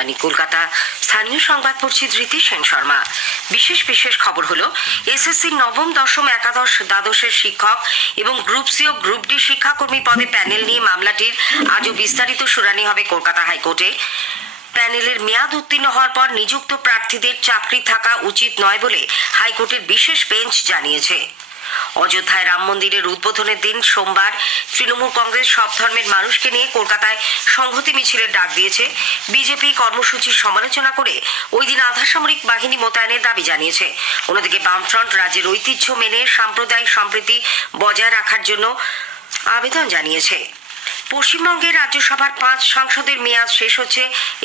আকাশবাণী কলকাতা। স্থানীয় সংবাদ পড়ছি ধৃতি সেন শর্মা। বিশেষ খবর হলো এসএসসি নবম, দশম, একাদশ, দ্বাদশের শিক্ষক এবং গ্রুপ সি ও গ্রুপ ডি শিক্ষাকর্মী পদে প্যানেল নিয়ে মামলাটির আজও বিস্তারিত শুনানি হবে কলকাতা হাইকোর্টে। প্যানেলের মেয়াদ উত্তীর্ণ হওয়ার পর নিযুক্ত প্রার্থীদের চাকরি থাকা উচিত নয় বলে হাইকোর্টের বিশেষ বেঞ্চ জানিয়েছে। অযোধ্যায় রাম মন্দিরের উদ্বোধনের দিন সোমবার তৃণমূল কংগ্রেস সব ধর্মের মানুষকে নিয়ে কলকাতায় সংহতি মিছিলের ডাক দিয়েছে। বিজেপি কর্মসূচির সমালোচনা করে ওই দিন আধা সামরিক বাহিনী মোতায়েনের দাবি জানিয়েছে। অন্যদিকে বামফ্রন্ট রাজ্যের ঐতিহ্য মেনে সাম্প্রদায়িক সম্প্রীতি বজায় রাখার জন্য আবেদন জানিয়েছে। পশ্চিমবঙ্গের রাজ্যসভার 5 সাংসদের মেয়াদ শেষ হচ্ছে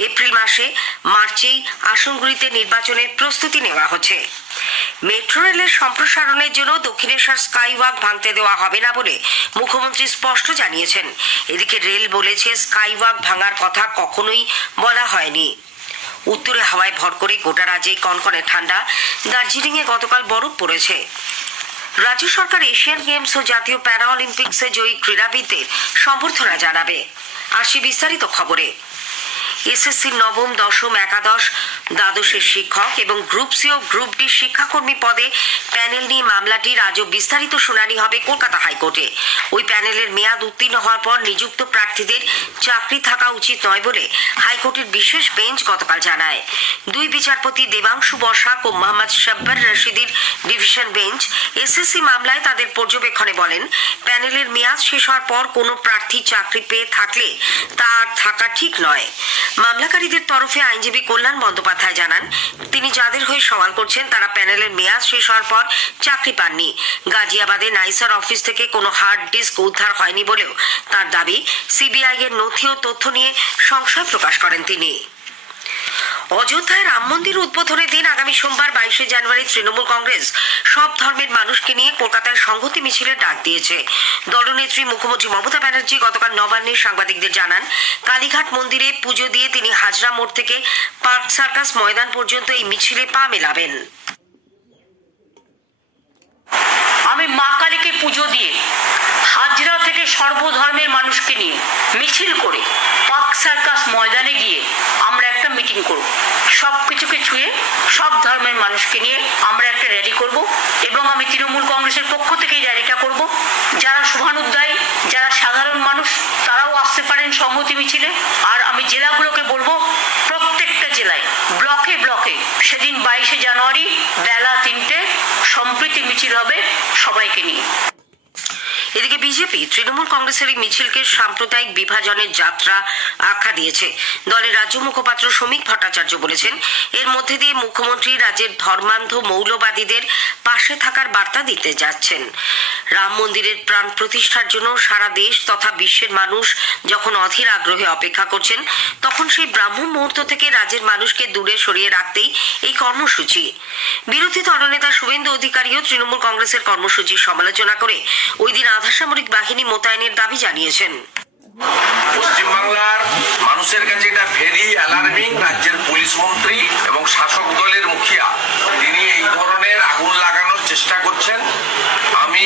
এপ্রিল মাসে। মার্চেই আসনগুলিতে নির্বাচনের প্রস্তুতি নেওয়া হচ্ছে। মেট্রো রেলের সম্প্রসারণের জন্য দক্ষিণেশ্বর স্কাইওয়াক ভাঙতে দেওয়া হবে না বলে মুখ্যমন্ত্রী স্পষ্ট জানিয়েছেন। এদিকে রেল বলেছে স্কাইওয়াক ভাঙার কথা কখনোই বলা হয়নি। উত্তরে হাওয়ায় ভর করে গোটা রাজ্যে কনকনে ঠান্ডা। দার্জিলিংয়ে গতকাল বরফ পড়েছে। রাজ্য সরকার এশিয়ান গেমস ও জাতীয় প্যারা অলিম্পিক্সে জয়ী ক্রীড়াবিদদের সম্বর্ধনা জানাবে। আসি বিস্তারিত খবরে। এসএসসি নবম, দশম, একাদশ, দ্বাদশের শিক্ষক এবং গ্রুপ সি ও গ্রুপ ডি শিক্ষাকর্মী পদে প্যানেল নিয়ে মামলাটির আজও বিস্তারিত শুনানি হবে কলকাতা হাইকোর্টে। ওই প্যানেলের মেয়াদ উত্তীর্ণ হওয়ার পর নিযুক্ত প্রার্থীদের চাকরি থাকা উচিত নয় বলে হাইকোর্টের বিশেষ বেঞ্চ গতকাল জানায়। 2 বিচারপতি দেবাংশু বসাক ও মোহাম্মদ শাব্বার রশিদির ডিভিশন বেঞ্চ এসএসসি মামলায় তাদের পর্যবেক্ষণে বলেন, প্যানেলের মেয়াদ শেষ হওয়ার পর কোনো প্রার্থী চাকরি পেয়ে থাকলে তার থাকা ঠিক নয়। মামলাকারীদের তরফে আইনজীবী কল্যাণ বন্দ্যোপাধ্যায় জানান, তিনি যাদের হয়ে সওয়াল করছেন তারা প্যানেলের মেয়াদ শেষ হওয়ার পর চাকরি পাননি। গাজিয়াবাদে নাইসার অফিস থেকে কোনো হার্ড ডিস্ক উদ্ধার হয়নি বলেও তার দাবি। সিবিআই এর নথি ও তথ্য নিয়ে সংশয় প্রকাশ করেন তিনি। অযোধ্যায় রাম মন্দির উদ্বোধনের দিন আগামী সোমবার 22 জানুয়ারি তৃণমূল কংগ্রেস সব ধর্মের মানুষকে নিয়ে কলকাতায় সংহতি মিছিলের ডাক দিয়েছে। দলনেত্রী মুখ্যমন্ত্রী মমতা ব্যানার্জি গতকাল নবান্নে সাংবাদিকদের জানান, কালীঘাট মন্দিরে পুজো দিয়ে তিনি হাজরা মোড় থেকে পার্ক সার্কাস ময়দান পর্যন্ত এই মিছিলে পা মেলাবেন। আমি মা কালীকে পুজো দিয়ে হাজরা থেকে সর্বধর্মের মানুষকে নিয়ে মিছিল করে পার্ক সার্কাস ময়দানে গিয়ে আমরা একটা মিটিং করব। সব কিছুকে ছুঁয়ে সব ধর্মের মানুষকে নিয়ে আমরা একটা র্যালি করব এবং আমি তৃণমূল কংগ্রেসের পক্ষ থেকেই র্যালিটা করব। যারা শুভানুধ্যায়ী, যারা সাধারণ মানুষ তারাও আসতে পারেন সংহতি মিছিলে। আর আমি জেলাগুলোকে বলবো, প্রত্যেকটা জেলায় ব্লকে ব্লকে সেদিন 22 জানুয়ারি বেলা 3টে সম্প্রীতি মিছিল হবে সবাইকে নিয়ে। এদিকে বিজেপি তৃণমূল কংগ্রেসের এই মিছিলকে সাম্প্রদায়িক বিভাজনের যাত্রা আখ্যা দিয়েছে। দলের রাজ্য মুখপাত্র শ্রমিক ভট্টাচার্য বলেছেন, এর মধ্যে দিয়ে মুখ্যমন্ত্রী রাজ্যের ধর্মান্ধ মৌলবাদীদের পাশে থাকার বার্তা দিতে যাচ্ছেন। রাম মন্দিরের প্রাণ প্রতিষ্ঠার জন্য সারা দেশ তথা বিশ্বের মানুষ যখন অধীর আগ্রহে অপেক্ষা করছেন, তখন সেই ব্রাহ্ম মুহূর্ত থেকে রাজ্যের মানুষকে দূরে সরিয়ে রাখতেই এই কর্মসূচি। বিরোধী দলনেতা শুভেন্দু অধিকারীও তৃণমূল কংগ্রেসের কর্মসূচির সমালোচনা করে ওই দিন আধা সামরিক বাহিনী মোতায়েনের দাবি জানিয়েছেন। পশ্চিমবাংলার মানুষের কাছে এটা ভেরি অ্যালার্মিং। রাজ্যের পুলিশ মন্ত্রী এবং শাসক দলের মুখিয়া তিনি এই ধরনের আগুন লাগানোর চেষ্টা করছেন। আমি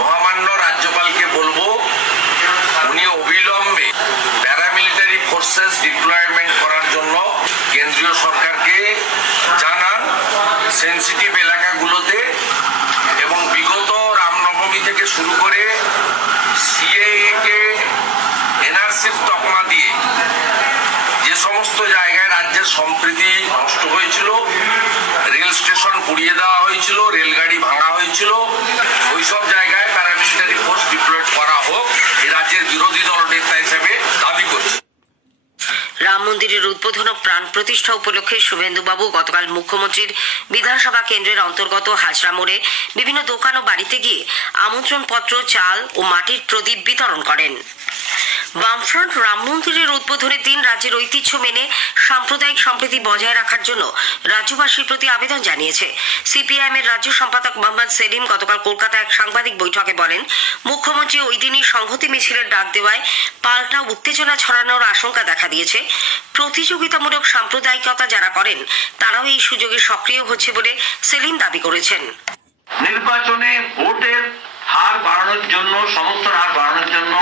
মহামান্য রাজ্যপালকে বলবো, উনি অবিলম্বে প্যারামিলিটারি ফোর্সেস ডিপ্লয়মেন্ট করার জন্য কেন্দ্রীয় সরকারকে জানান সেন্সিটিভ এলাকাগুলোতে। এবং বিগত রামনবমী থেকে শুরু করে সিএএ কে এনআরসির তকমা দিয়ে যে সমস্ত জায়গায় রাজ্যের সম্প্রীতি নষ্ট হয়েছিল, রেল স্টেশন পুড়িয়ে দেওয়া হয়েছিল, রেলগাড়ি ভাঙা হয়েছিল, ওইসব জায়গায় প্যারামিলিটারি ফোর্স ডিপ্লয়েড করা হোক, এই রাজ্যের বিরোধী দল নেতা হিসেবে দাবি করছে। রাম মন্দিরের উদ্বোধন ও প্রাণ প্রতিষ্ঠা উপলক্ষে শুভেন্দুবাবু গতকাল মুখ্যমন্ত্রীর বিধানসভা কেন্দ্রের অন্তর্গত হাজরা মোড়ে বিভিন্ন দোকান ও বাড়িতে গিয়ে আমন্ত্রণপত্র, চাল ও মাটির প্রদীপ বিতরণ করেন। বামফ্রন্ট রাম মন্দিরের উদ্বোধনের দিন রাজ্যের ঐতিহ্য মেনে সাম্প্রদায়িক সম্প্রীতি বজায় রাখার জন্য রাজ্যবাসীর প্রতি আবেদন জানিয়েছে। সিপিআইএম এর রাজ্য সম্পাদক মোহাম্মদ সেলিম গতকাল কলকাতায় এক সাংবাদিক বৈঠকে বলেন, মুখ্যমন্ত্রী ওই দিনই সংহতি মিছিলের ডাক দেওয়ায় পাল্টা উত্তেজনা ছড়ানোর আশঙ্কা দেখা দিয়েছে। প্রতিযোগিতামূলক সাম্প্রদায়িকতা যারা করেন তারাও এই সুযোগে সক্রিয় হচ্ছে বলে সেলিম দাবি করেছেন। নির্বাচনে ভোটের হার বাড়ানোর জন্য, সমর্থন হার বাড়ানোর জন্য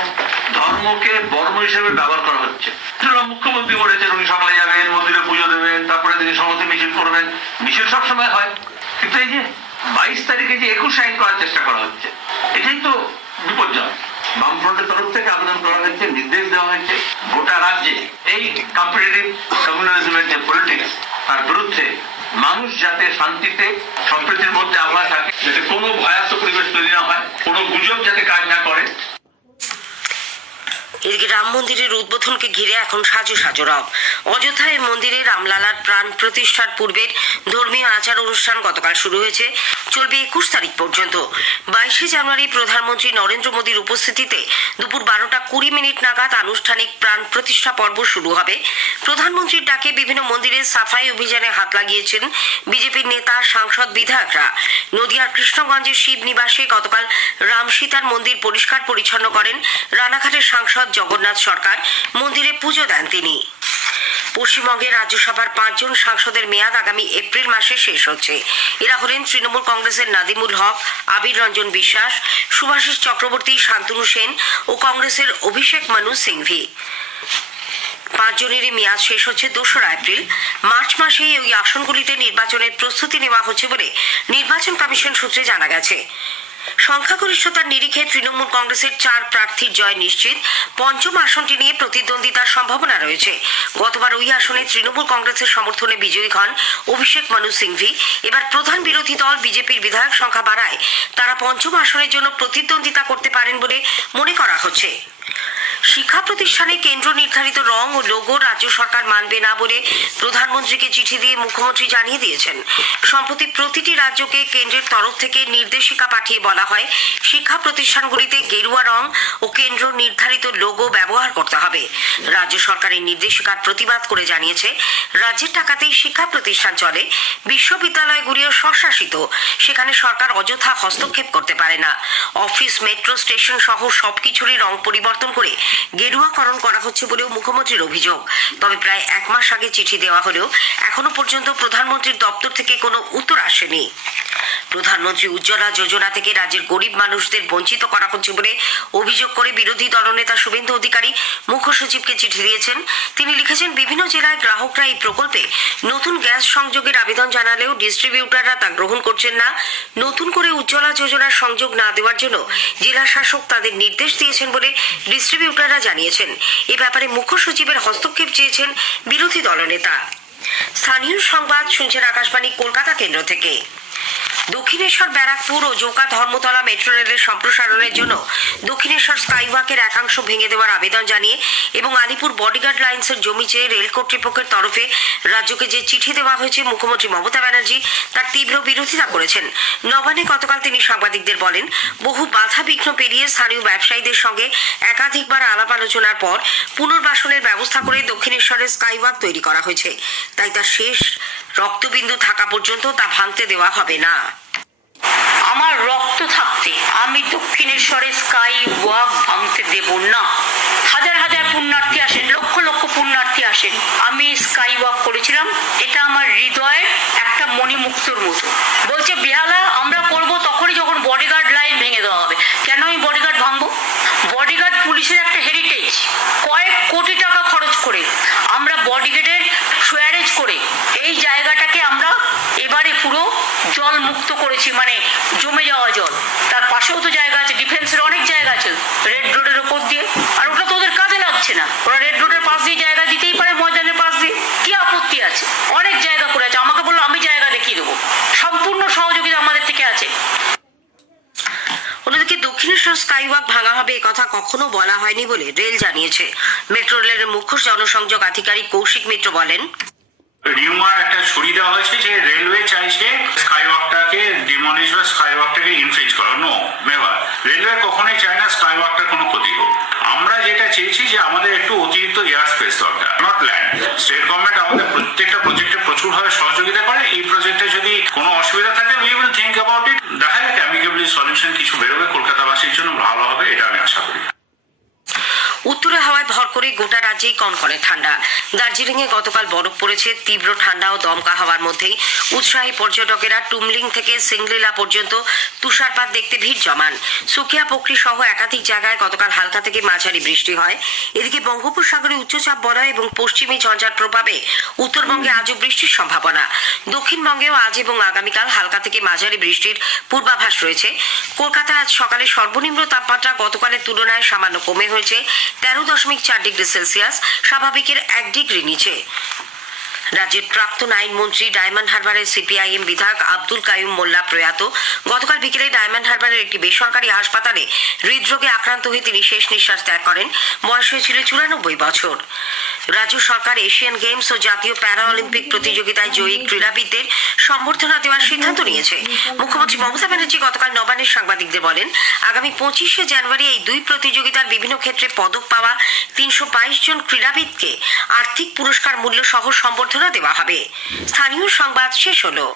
ধর্মকে বর্ম হিসেবে ব্যবহার করা হচ্ছে। মুখ্যমন্ত্রী বলেছেন উনি সকালে যাবেন, মন্দিরে পুজো দেবেন, তারপরে তিনি সমস্ত মিছিল করবেন। মিছিল সবসময় হয়, কিন্তু এই যে 22 তারিখে যে 21 আইন করার চেষ্টা করা হচ্ছে, এটাই তো বিপজ্জনক। বামফ্রন্টের তরফ থেকে আবেদন করা হয়েছে, নির্দেশ দেওয়া হয়েছে গোটা রাজ্যে এই কম্পিটিটিভ কমিউনালিজমের যে পলিটিক্স তার বিরুদ্ধে মানুষ যাতে শান্তিতে সম্প্রীতির মধ্যে আবহাওয়া থাকে, যাতে কোনো ভয়াত্মক পরিবেশ তৈরি না হয়, কোনো গুজব যাতে কাজ না করে। এদিকে রাম মন্দিরের উদ্বোধনকে ঘিরে এখন সাজো সাজো রব। অযোধ্যায় মন্দিরে রামলালার প্রাণ প্রতিষ্ঠার পূর্বের ধর্মীয় আচার অনুষ্ঠান গতকাল শুরু হয়েছে, চলবে 21 তারিখ পর্যন্ত। 22 জানুয়ারি প্রধানমন্ত্রী নরেন্দ্র মোদীর উপস্থিতিতে দুপুর 12:20 নাগাদ আনুষ্ঠানিক প্রাণ প্রতিষ্ঠা পর্ব শুরু হবে। প্রধানমন্ত্রীর ডাকে বিভিন্ন মন্দিরে সাফাই অভিযানে হাত লাগিয়েছেন বিজেপির নেতা, সাংসদ, বিধায়করা। নদিয়ার কৃষ্ণগঞ্জের শিব নিবাসে গতকাল রাম সীতার মন্দির পরিষ্কার পরিচ্ছন্ন করেন রানাঘাটের সাংসদ জগন্নাথ সরকার। মন্দিরে পুজো দেন তিনি। পশ্চিমবঙ্গের রাজ্যসভার 5 জন সাংসদের মেয়াদ আগামী এপ্রিল মাসে শেষ হচ্ছে। এরা হলেন তৃণমূল কংগ্রেসের নাদিমুল হক, আবির রঞ্জন বিশ্বাস, শুভাশিস চক্রবর্তী, শান্তনু সেন ও কংগ্রেসের অভিষেক মানু সিংভি। 5 জনেরই মেয়াদ শেষ হচ্ছে 2রা এপ্রিল। মার্চ মাসে ওই আসনগুলিতে নির্বাচনের প্রস্তুতি নেওয়া হচ্ছে বলে নির্বাচন কমিশন সূত্রে জানা গেছে। সংখ্যাগরিষ্ঠতার নিরিখে তৃণমূল কংগ্রেসের 4 প্রার্থীর জয় নিশ্চিত। 5ম আসনটি নিয়ে প্রতিদ্বন্দ্বিতার সম্ভাবনা রয়েছে। গতবার ওই আসনে তৃণমূল কংগ্রেসের সমর্থনে বিজয়ী হন অভিষেক মানু সিংভি। এবার প্রধান বিরোধী দল বিজেপির বিধায়ক সংখ্যা বাড়ায় তারা 5ম আসনের জন্য প্রতিদ্বন্দ্বিতা করতে পারেন বলে মনে করা হচ্ছে। শিক্ষা প্রতিষ্ঠানে কেন্দ্র নির্ধারিত রং ও লোগো রাজ্য সরকার মানবে না বলে প্রধানমন্ত্রীকে চিঠি দিয়ে মুখ্যমন্ত্রী জানিয়ে দিয়েছেন। সম্প্রতি প্রতিটি রাজ্যকে কেন্দ্রের তরফ থেকে নির্দেশিকা পাঠিয়ে বলা হয় শিক্ষা প্রতিষ্ঠানগুলিতে গেরুয়া রং ও কেন্দ্র নির্ধারিত লোগো ব্যবহার করতে হবে। রাজ্য সরকারের নির্দেশিকার প্রতিবাদ করে জানিয়েছে রাজ্যের টাকাতেই শিক্ষা প্রতিষ্ঠান চলে, বিশ্ববিদ্যালয়গুলিও স্বশাসিত, সেখানে সরকার অযথা হস্তক্ষেপ করতে পারে না। অফিস, মেট্রো স্টেশন সহ সবকিছুরই রং পরিবর্তন করে গেরুয়াকরণ করা হচ্ছে বলেও মুখ্যমন্ত্রীর অভিযোগ। তবে প্রায় 1 মাস আগে চিঠি দেওয়া হলেও এখনো পর্যন্ত প্রধানমন্ত্রীর দপ্তর থেকে কোনো উত্তর আসেনি। প্রধানমন্ত্রী উজ্জ্বলা যোজনা থেকে রাজ্যের গরিব মানুষদের বঞ্চিত করা হচ্ছে বলে অভিযোগ করে বিরোধী দলনেতা শুভেন্দু অধিকারী মুখ্য সচিবকে চিঠি দিয়েছেন। তিনি লিখেছেন, বিভিন্ন জেলায় গ্রাহকরা এই প্রকল্পে নতুন গ্যাস সংযোগের আবেদন জানালেও ডিস্ট্রিবিউটাররা তা গ্রহণ করছেন না। নতুন করে উজ্জ্বলা যোজনার সংযোগ না দেওয়ার জন্য জেলা শাসক তাদের নির্দেশ দিয়েছেন বলে ডিস্ট্রিবিউটাররা জানিয়েছেন। এ ব্যাপারে মুখ্য সচিবের হস্তক্ষেপ চেয়েছেন বিরোধী দলনেতা। স্থানীয় সংবাদ শুনছেন আকাশবাণী কলকাতা কেন্দ্র থেকে। দক্ষিণেশ্বর, ব্যারাকপুর ও জোকা ধর্মতলা মেট্রো রেলের সম্প্রসারণের জন্য দক্ষিণেশ্বর স্কাইওয়াকের একাংশ ভেঙে দেওয়ার আবেদন জানিয়ে এবং আলিপুর বডিগার্ড লাইন্সের জমি চেয়ে রেল কর্তৃপক্ষের তরফে রাজ্যকে যে চিঠি দেওয়া হয়েছে, মুখ্যমন্ত্রী মমতা ব্যানার্জি তার তীব্র বিরোধিতা করেছেন। নবান্নে গতকাল তিনি সাংবাদিকদের বলেন, বহু বাধা বিঘ্ন পেরিয়ে স্থানীয় ব্যবসায়ীদের সঙ্গে একাধিকবার আলাপ আলোচনার পর পুনর্বাসনের ব্যবস্থা করে দক্ষিণেশ্বরের স্কাইওয়াক তৈরি করা হয়েছে। তাই তার শেষ রক্তবিন্দু থাকা পর্যন্ত তা ভাঙতে দেওয়া হবে না। আমার রক্ত থাকতে আমি দক্ষিণেশ্বরের স্কাই ওয়াক ভাঙতে দেব না। হাজার হাজার পুণ্যার্থী আসেন, লক্ষ লক্ষ পুণ্যার্থী আসেন। আমি স্কাই ওয়াক করেছিলাম, এটা আমার হৃদয়ের একটা মণিমুক্তর মতো। বলছে বেহালা আমরা করবো তখনই যখন বডিগার্ড লাইন ভেঙে দেওয়া হবে। কেন আমি বডিগার্ড ভাঙবো? বডিগার্ড পুলিশের একটা হেরিটেজ। কয়েক কোটি টাকা খরচ করে আমরা বডিগার্ডের সুয়ারেজ করে এই জায়গাটাকে আমরা এবারে পুরো জল মুক্ত করেছি, মানে জমে যাওয়া জল। তার পাশেও তো জায়গা আছে, ডিফেন্সের অনেক জায়গা আছে রেড রোডের ওপর দিয়ে, আর ওটা তো ওদের কাজে লাগছে না। ওরা রেড রোডের পাশ দিয়ে জায়গা দিতেই পারে, ময়দানের পাশ দিয়ে, কি আপত্তি আছে? অনেক জায়গা করে আছে। আমাকে বললো আমি জায়গা দেখিয়ে দেবো, সম্পূর্ণ সহযোগিতা আমাদের থেকে আছে। অন্যদিকে দক্ষিণেশ্বর স্কাইওয়াক ভাঙা হবে একথা কখনো বলা হয়নি বলে রেল জানিয়েছে। মেট্রো রেলের মুখ্য জনসংযোগ আধিকারিক কৌশিক মিত্র বলেন, রিউমার একটা ছড়িয়ে দেওয়া হয়েছে যে রেলওয়ে চাইছে স্কাইওয়াকটাকে ডিমলিশ বা স্কাইওয়াকটাকে ইনফ্রিজ করা। No, never. রেলওয়ে কখনোই চায় না স্কাইওয়াকটার কোনো ক্ষতি হোক। আমরা যেটা চেয়েছি যে আমাদের একটু অতিরিক্ত এয়ার স্পেস দরকার, নট ল্যান্ড। স্টেট গভর্নমেন্ট আমাদের প্রত্যেকটা প্রজেক্টে প্রচুরভাবে সহযোগিতা করে। এই প্রজেক্টে যদি কোনো অসুবিধা থাকে, we will think about it. দেখা যাক অ্যামিকেবলি সলিউশন কিছু বেরোবে, কলকাতাবাসীর জন্য ভালো হবে, এটা আমি আশা করি। উত্তরে হাওয়ায় ভর করে গোটা রাজ্যেই কনকনে ঠান্ডা। দার্জিলিংয়ে গতকাল বরফ পড়েছে। তীব্র ঠান্ডা ও দমকা হাওয়ার মধ্যেই উৎসাহী পর্যটকেরা টুমলিং থেকে সিংলিলা পর্যন্ত তুষারপাত দেখতে ভিড় জমান। সুকিয়া পোখরি সহ একাধিক জায়গায় গতকাল হালকা থেকে মাঝারি বৃষ্টি হয়। এদিকে বঙ্গোপসাগরে উচ্চচাপ বলয় এবং পশ্চিমী ঝঞ্ঝার প্রভাবে উত্তরবঙ্গে আজও বৃষ্টির সম্ভাবনা। দক্ষিণবঙ্গেও আজ এবং আগামীকাল হালকা থেকে মাঝারি বৃষ্টির পূর্বাভাস রয়েছে। কলকাতায় আজ সকালে সর্বনিম্ন তাপমাত্রা গতকালের তুলনায় সামান্য কমে হয়েছে 13.4 ডিগ্রি সেলসিয়াস, স্বাভাবিকের 1 ডিগ্রি নিচে। রাজ্যের প্রাক্তন আইনমন্ত্রী ডায়মন্ড হারবারের সিপিআইএম বিধায়ক আব্দুল কাইয়ুম মোল্লা প্রয়াত। গতকাল বিকেলে ডায়মন্ড হারবারের একটি বেসরকারি হাসপাতালে হৃদরোগে আক্রান্ত হয়ে তিনি শেষ নিঃশ্বাস ত্যাগ করেন। বয়স হয়েছিল 94 বছর। রাজ্য সরকার এশিয়ান গেমস ও জাতীয় প্যারা অলিম্পিক প্রতিযোগিতায় জয়ী ক্রীড়াবিদদের সম্বর্ধনা দেওয়ার সিদ্ধান্ত নিয়েছে। মুখ্যমন্ত্রী মমতা ব্যানার্জি গতকাল নবান্নে সাংবাদিকদের বলেন, আগামী 25শে জানুয়ারি এই দুই প্রতিযোগিতার বিভিন্ন ক্ষেত্রে পদক পাওয়া 322 জন ক্রীড়াবিদকে আর্থিক পুরস্কার মূল্য সহ সম্বর্ধনা দেওয়া হবে। স্থানীয় সংবাদ শেষ হলো।